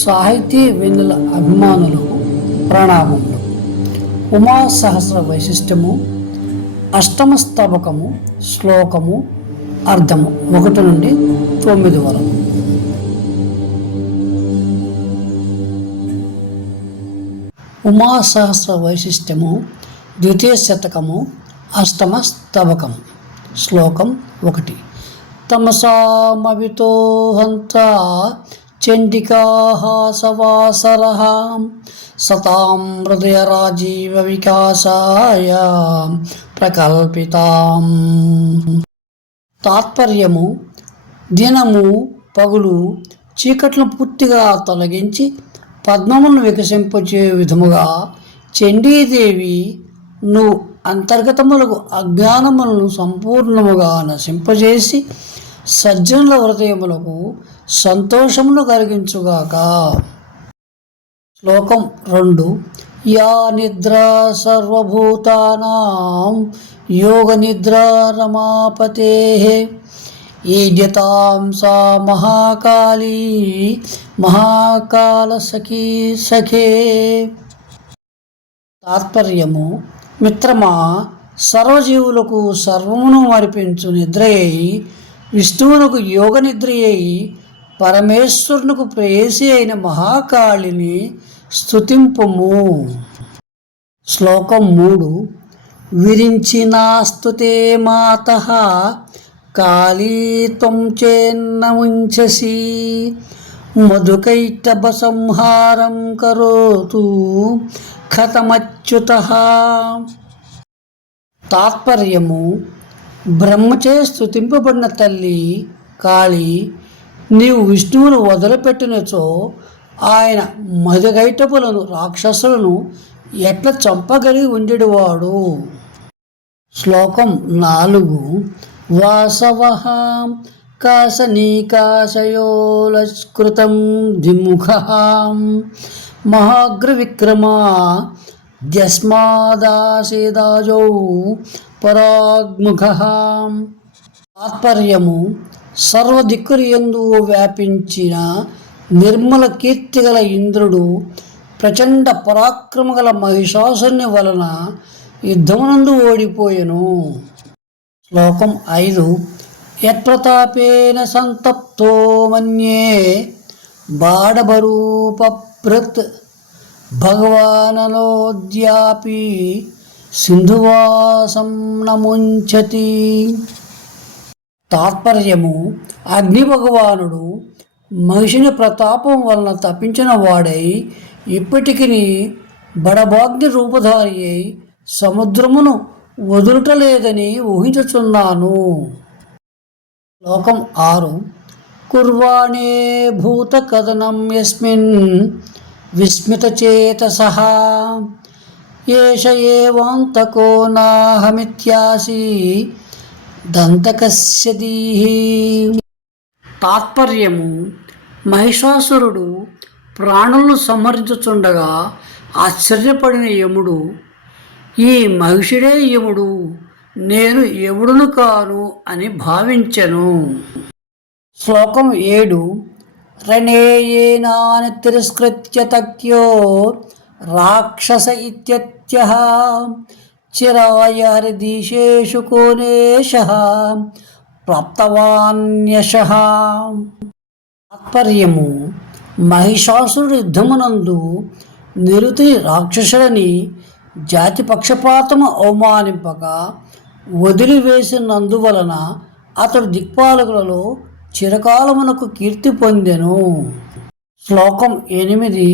సాహితీ వెన్నెల అభిమానులకు ప్రణామములు. ఉమా సహస్ర వైశిష్టము, అష్టమ స్తబకము, శ్లోకము, అర్థము 1 నుండి 9 వరకు. ఉమా సహస్ర వైశిష్టము, ద్వితీయ శతకము, అష్టమ స్తబకము, శ్లోకం 1. తమసామవితో హంతా చండికాహాసవాసరః సతాం హృదయ రాజీవ వికాసాయ ప్రకల్పితాం. తాత్పర్యము: దినము పగులు చీకట్లను పూర్తిగా తొలగించి పద్మములను వికసింపచే విధముగా చండీదేవి నువ్వు అంతర్గతములకు అజ్ఞానములను సంపూర్ణముగా నశింపజేసి సజ్జనుల హృదయములకు సంతోషమును కలిగించుగాక. శ్లోకం 2. యా నిద్ర సర్వభూతానాం యోగ నిద్ర రమాపతే ఈడ్యతాం సా మహాకాళీ మహాకాల సఖీ సఖే. తాత్పర్యము: మిత్రమా, సర్వజీవులకు సర్వమును మరిపించు నిద్రయ్యి విష్ణువునకు యోగ నిద్రయ్యి పరమేశ్వరునకు ప్రేయసి అయిన మహాకాళిని స్తుతింపుము. శ్లోకం 3. విరించినాస్తుతే మాతః కాళీ త్వం చేన్నముంచసి మధుకైటభ సంహారం కరోతు కథమచ్యుతః. తాత్పర్యము: బ్రహ్మచే స్తుతింపబడిన తల్లి కాళీ, నీవు విష్ణువును వదిలిపెట్టినచో ఆయన మధుగైటపులను రాక్షసులను ఎట్లా చంపగలిగి ఉండేవాడు. శ్లోకం 4. వాసవః కాశనీకాశయోలస్కృతం ద్విముఖః మహాగ్రవిక్రమా ద్యస్మాదాసేదాజౌ పరాగ్ముఖః. తాత్పర్యము: సర్వదిక్కులు యందు వ్యాపించిన నిర్మల కీర్తిగల ఇంద్రుడు ప్రచండ పరాక్రమగల మహిషాసుని వలన యుద్ధమునందు ఓడిపోయెను. శ్లోకం 5. యత్ప్రతాపేన సంతప్తో మన్యే బాడభరూపభృత్ భగవానలోద్యాపి సింధువాసం నముంచతి. తాత్పర్యము: అగ్ని భగవానుడు మహిషిని ప్రతాపం వలన తప్పించిన వాడై ఇప్పటికి బడబాగ్ని రూపధారి అయి సముద్రమును వదులుటలేదని ఊహించుచున్నాను. శ్లోకం 6. కుర్వాణే భూత కథనం యస్మిన్ విస్మితచేతసః ఏష ఏవాంతకో నాహమిత్యాసి దంతకస్యదీహి. తాత్పర్యము: మహిషాసురుడు ప్రాణులను సంహరించుచుండగా ఆశ్చర్యపడిన యముడు, ఈ మహిషుడే యముడు, నేను యముడును కాను అని భావించెను. శ్లోకం 7. రణేయేనాని తిరస్కృత్య తక్యో రాక్షస ఇత్యత్యః చిరాయ హరిదీశేషు కోనేశః ప్రాప్తవాన్యశః. తాత్పర్యము: మహిషాసురుడు యుద్ధమునందు నిరుతి రాక్షసులని జాతి పక్షపాతము అవమానింపక వదిలివేసినందువలన అతడు దిక్పాలకులలో చిరకాలమునకు కీర్తి పొందెను. శ్లోకం 8.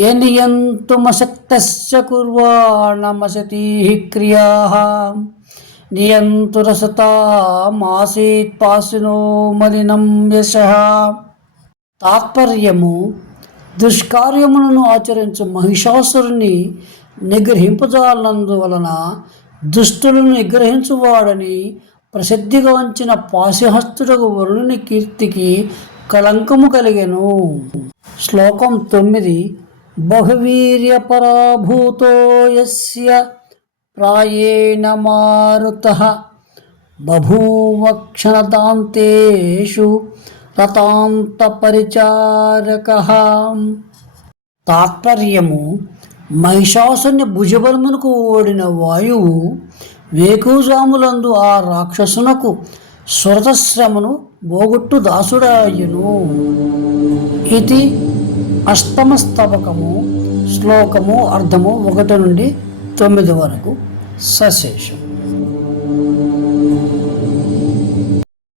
యనియంతుమశక్తస్య కుర్వాణమసతీః క్రియాః నియంతురసతామాసీత్ పాసినో మలినం యశః. తాత్పర్యము: దుష్కార్యములను ఆచరించు మహిషాసురుని నిగ్రహింపజాలనందువలన దుష్టులను నిగ్రహించువాడని ప్రసిద్ధిగాంచిన పాశుహస్తుడకు వరుణుని కీర్తికి కళంకము కలిగెను. శ్లోకం 9. బహువీర్య పరాభూతో యస్య ప్రాయేణ మారుతః బభూవ క్షణదాంతేషు రతాంత పరిచారక. తాత్పర్యము: మహిషాసుని భుజబలమునకు ఓడిన వాయువు వేకుజాములందు ఆ రాక్షసునకు సురతశ్రమను బోగొట్టు దాసుడాయను. ఇది అష్టమ స్తవకము. శ్లోకము అర్థము 1 నుండి 9 వరకు సశేషం.